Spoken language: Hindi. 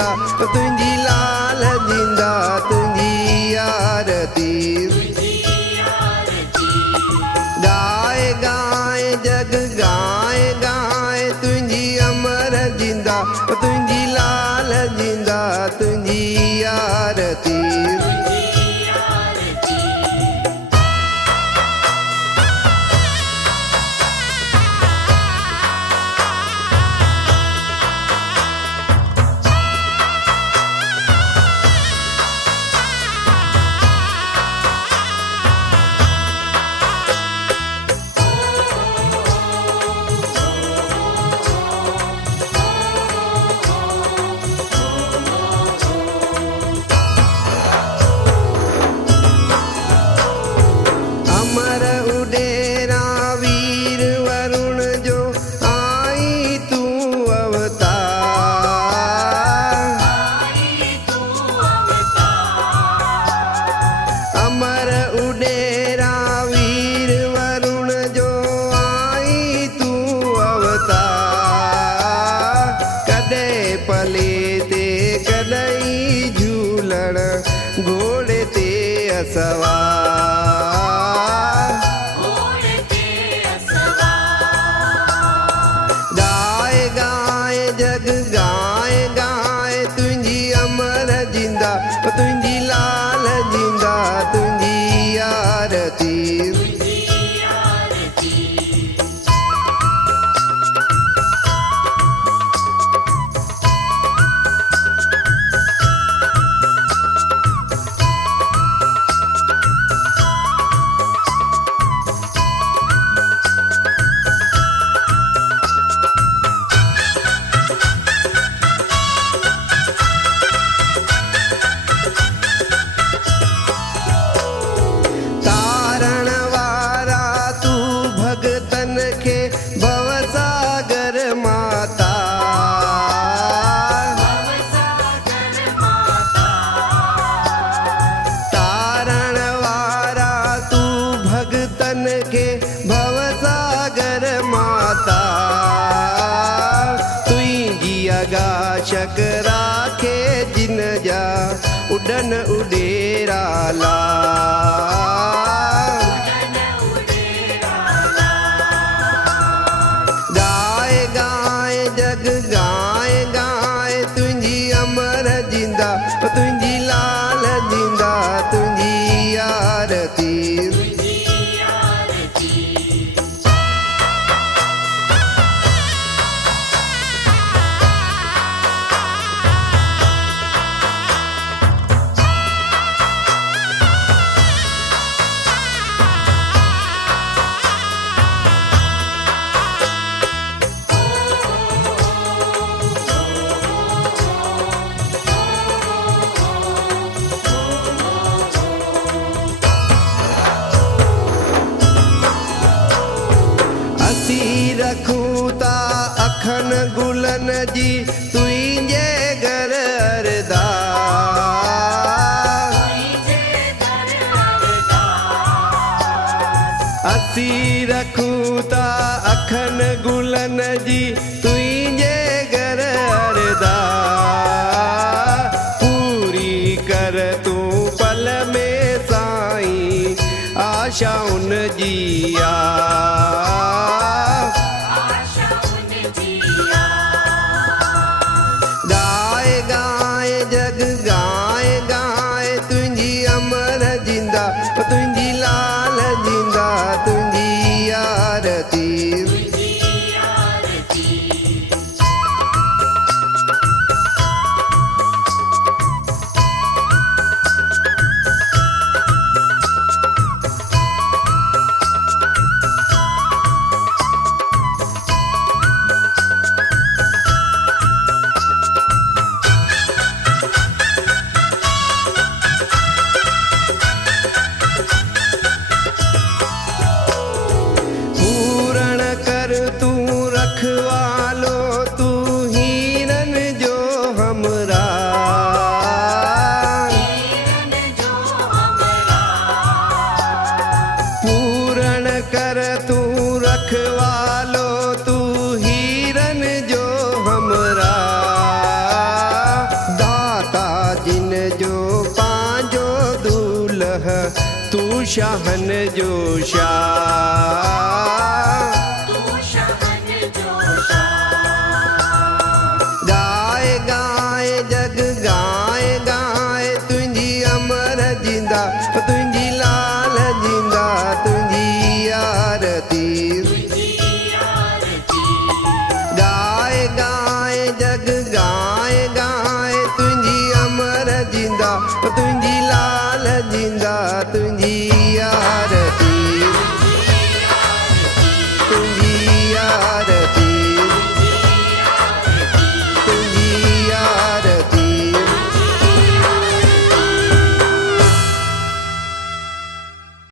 जिंदा तुझी लाल जिंदा तुझी आरती गाए गाए जग गाए गाए तुझी अमर जिंदा तुझी लाल जिंदा तुझी आरती घोड़े ते गाए गाए जग गाए गाए तुझी अमर जिंदा तुझी लाल जिंदा तुझी आरती के भवसागर माता तुझी आगाशक राखे जिन जा उड़न उडेरा ला गाए गाए जग गाए गाए तुझी अमर जिंदा तुझी लाल जिंदा तुझी आरती रखूता अखन गुलन जी तुझे घर असी रखूता अखन गुलन जी तुझे घर पूरी कर तू पल में साईं आशा उन जिया तुझी लाल जिंदा तुझी आरती तू शाहन जो शाह, गाए गाए जग गाए गाए तुझी अमर जिंदा, तुझी लाल जिंदा, तुझी आरती। गाए गाए जग गाए गाए तुझी अमर जिंदा, तुझी लाल जिंदा, तुझी आरती।